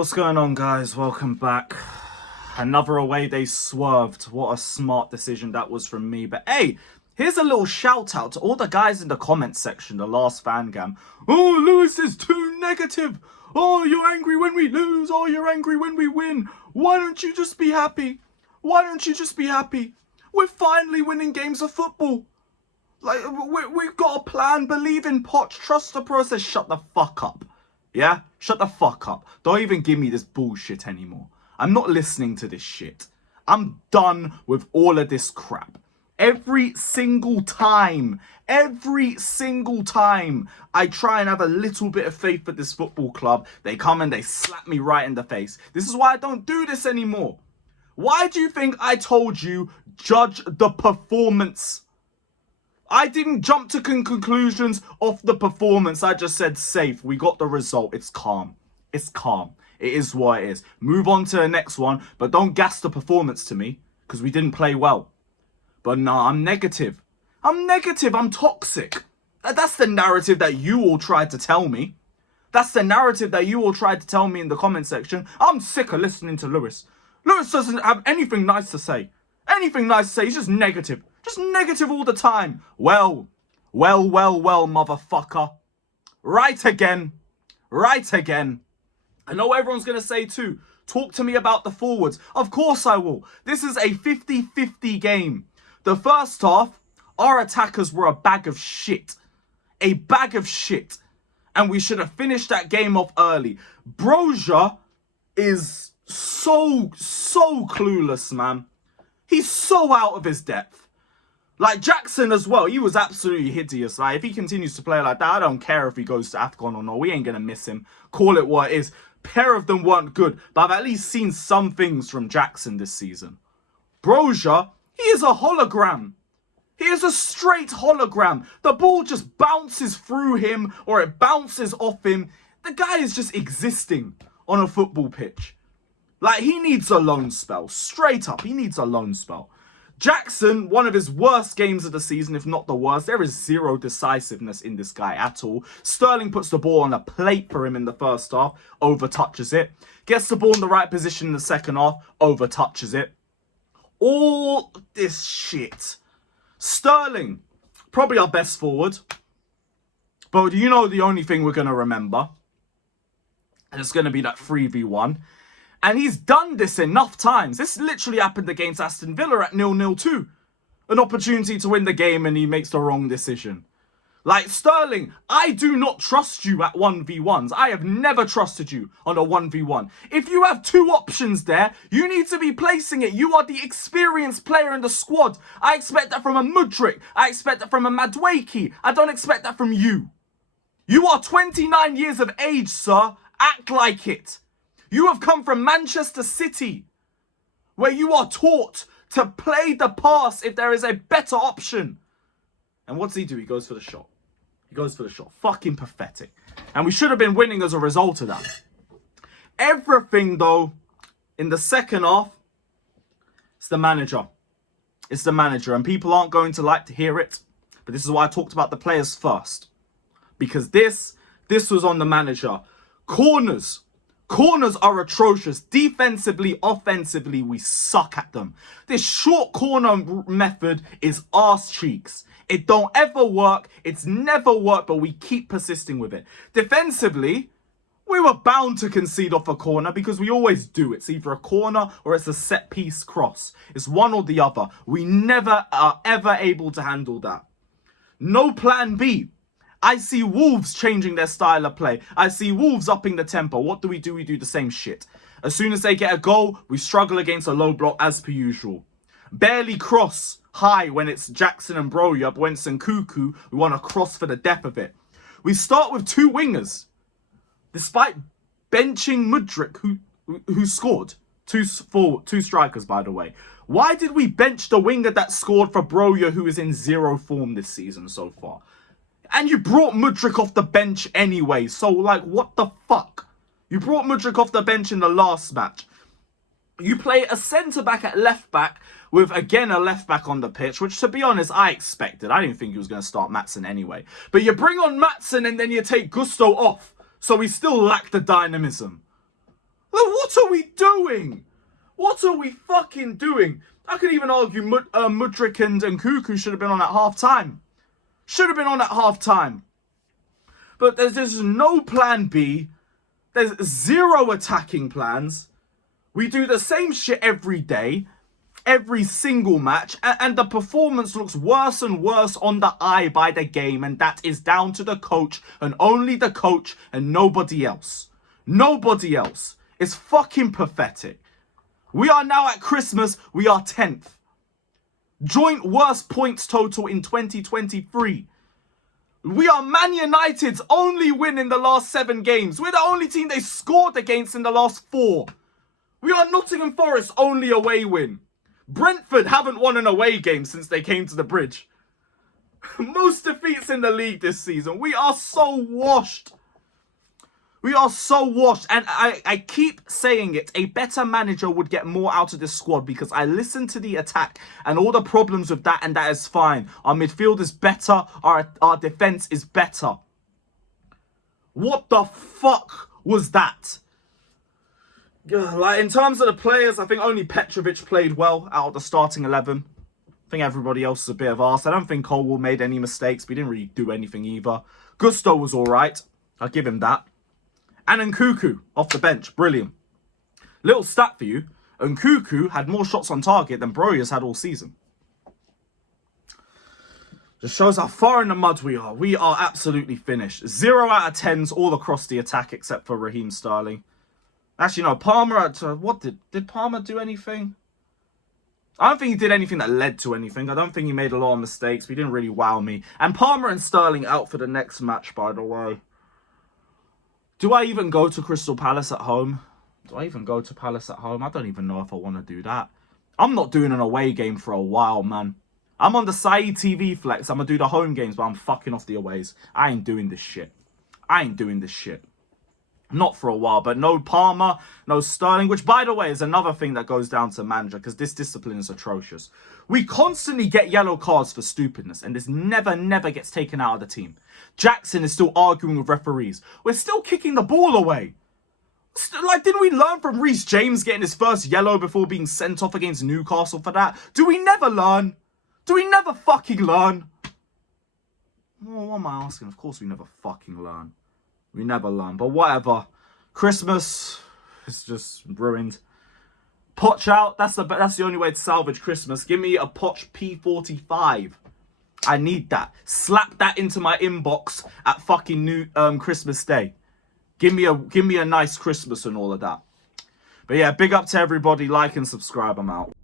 What's going on, guys? Welcome back. Another away day swerved. What a smart decision that was from me. But hey, here's a little shout out to all the guys in the comments section, the last fan gam. Oh, Lewis is too negative. Oh, you're angry when we lose. Oh, you're angry when we win. Why don't you just be happy? Why don't you just be happy? We're finally winning games of football. Like, we've got a plan. Believe in Poch. Trust the process. Shut the fuck up. Yeah? Shut the fuck up. Don't even give me this bullshit anymore. I'm not listening to this shit. I'm done with all of this crap. Every single time I try and have a little bit of faith at this football club, they come and they slap me right in the face. This is why I don't do this anymore. Why do you think I told you judge the performance? I didn't jump to conclusions off the performance. I just said safe. We got the result. It's calm. It's calm. It is what it is. Move on to the next one, but don't gas the performance to me because we didn't play well. But nah, I'm negative. I'm toxic. That's the narrative that you all tried to tell me. That's the narrative that you all tried to tell me in the comment section. I'm sick of listening to Lewis. Lewis doesn't have anything nice to say. He's just negative. Just negative all the time. Well, motherfucker. Right again. I know everyone's going to say too, talk to me about the forwards. Of course I will. This is a 50-50 game. The first half, our attackers were a bag of shit. And we should have finished that game off early. Broja is so clueless, man. He's so out of his depth. Like Jackson as well, he was absolutely hideous. Like, if he continues to play like that, I don't care if he goes to AFCON or not. We ain't going to miss him. Call it what it is. Pair of them weren't good, but I've at least seen some things from Jackson this season. Broja, he is a hologram. He is a straight hologram. The ball just bounces through him or it bounces off him. The guy is just existing on a football pitch. Like, he needs a loan spell. Straight up, he needs a loan spell. Jackson, one of his worst games of the season, if not the worst. There is zero decisiveness in this guy at all. Sterling puts the ball on a plate for him in the first half, over-touches it. Gets the ball in the right position in the second half, over-touches it. All this shit. Sterling, probably our best forward. But you know the only thing we're going to remember? And it's going to be that 3v1. And he's done this enough times. This literally happened against Aston Villa at 0-0 too. An opportunity to win the game and he makes the wrong decision. Like, Sterling, I do not trust you at 1v1s. I have never trusted you on a 1v1. If you have two options there, you need to be placing it. You are the experienced player in the squad. I expect that from a Mudryk. I expect that from a Madueke. I don't expect that from you. You are 29 years of age, sir. Act like it. You have come from Manchester City, where you are taught to play the pass if there is a better option. And what does he do? He goes for the shot. Fucking pathetic. And we should have been winning as a result of that. Everything, though, in the second half, it's the manager. And people aren't going to like to hear it. But this is why I talked about the players first. Because this was on the manager. Corners are atrocious. Defensively, offensively, we suck at them. This short corner method is arse cheeks. It don't ever work. It's never worked, but we keep persisting with it. Defensively, we were bound to concede off a corner because we always do. It's either a corner or it's a set piece cross. It's one or the other. We never are ever able to handle that. No plan B. I see Wolves changing their style of play. I see Wolves upping the tempo. What do? We do the same shit. As soon as they get a goal, we struggle against a low block as per usual. Barely cross high when it's Jackson and Broja, but when it's Nkuku, we want to cross for the depth of it. We start with two wingers. Despite benching Mudryk, who scored. Two strikers, by the way. Why did we bench the winger that scored for Broja, who is in zero form this season so far? And you brought Mudryk off the bench anyway. So, like, what the fuck? You brought Mudryk off the bench in the last match. You play a centre-back at left-back with, again, a left-back on the pitch, which, to be honest, I expected. I didn't think he was going to start Maatsen anyway. But you bring on Maatsen and then you take Gusto off. So we still lack the dynamism. What are we doing? What are we fucking doing? I could even argue Mudryk and Nkunku should have been on at half-time. Should have been on at half-time. But there's no plan B. There's zero attacking plans. We do the same shit every day, every single match, and the performance looks worse and worse on the eye by the game, and that is down to the coach, and only the coach, and nobody else. Nobody else. It's fucking pathetic. We are now at Christmas, we are 10th. Joint worst points total in 2023. We are Man United's only win in the last 7 games. We're the only team they scored against in the last 4. We are Nottingham Forest's only away win. Brentford haven't won an away game since they came to the Bridge. Most defeats in the league this season. We are so washed. We are so washed. And I keep saying it. A better manager would get more out of this squad because I listened to the attack and all the problems with that, and that is fine. Our midfield is better. Our defense is better. What the fuck was that? Like, in terms of the players, I think only Petrovic played well out of the starting 11. I think everybody else is a bit of arse. I don't think Colwell made any mistakes, but he didn't really do anything either. Gusto was all right. I'll give him that. And Nkunku off the bench. Brilliant. Little stat for you. Nkunku had more shots on target than Broja's had all season. Just shows how far in the mud we are. We are absolutely finished. 0 out of 10s all across the attack except for Raheem Sterling. Actually, no. Palmer, what did Palmer do anything? I don't think he did anything that led to anything. I don't think he made a lot of mistakes. But he didn't really wow me. And Palmer and Sterling out for the next match, by the way. Do I even go to Crystal Palace at home? Do I even go to Palace at home? I don't even know if I want to do that. I'm not doing an away game for a while, man. I'm on the SACKED flex. I'm going to do the home games, but I'm fucking off the aways. I ain't doing this shit. I ain't doing this shit. Not for a while, but no Palmer, no Sterling, which, by the way, is another thing that goes down to manager, because this discipline is atrocious. We constantly get yellow cards for stupidness, and this never gets taken out of the team. Jackson is still arguing with referees. We're still kicking the ball away. Like, didn't we learn from Reece James getting his first yellow before being sent off against Newcastle for that? Do we never learn? Do we never fucking learn? Well, what am I asking? Of course we never fucking learn. We never learn, but whatever. Christmas is just ruined. Poch out. That's the only way to salvage Christmas. Give me a Poch P45. I need that. Slap that into my inbox at fucking Christmas Day. Give me a nice Christmas and all of that. But yeah, big up to everybody. Like and subscribe. I'm out.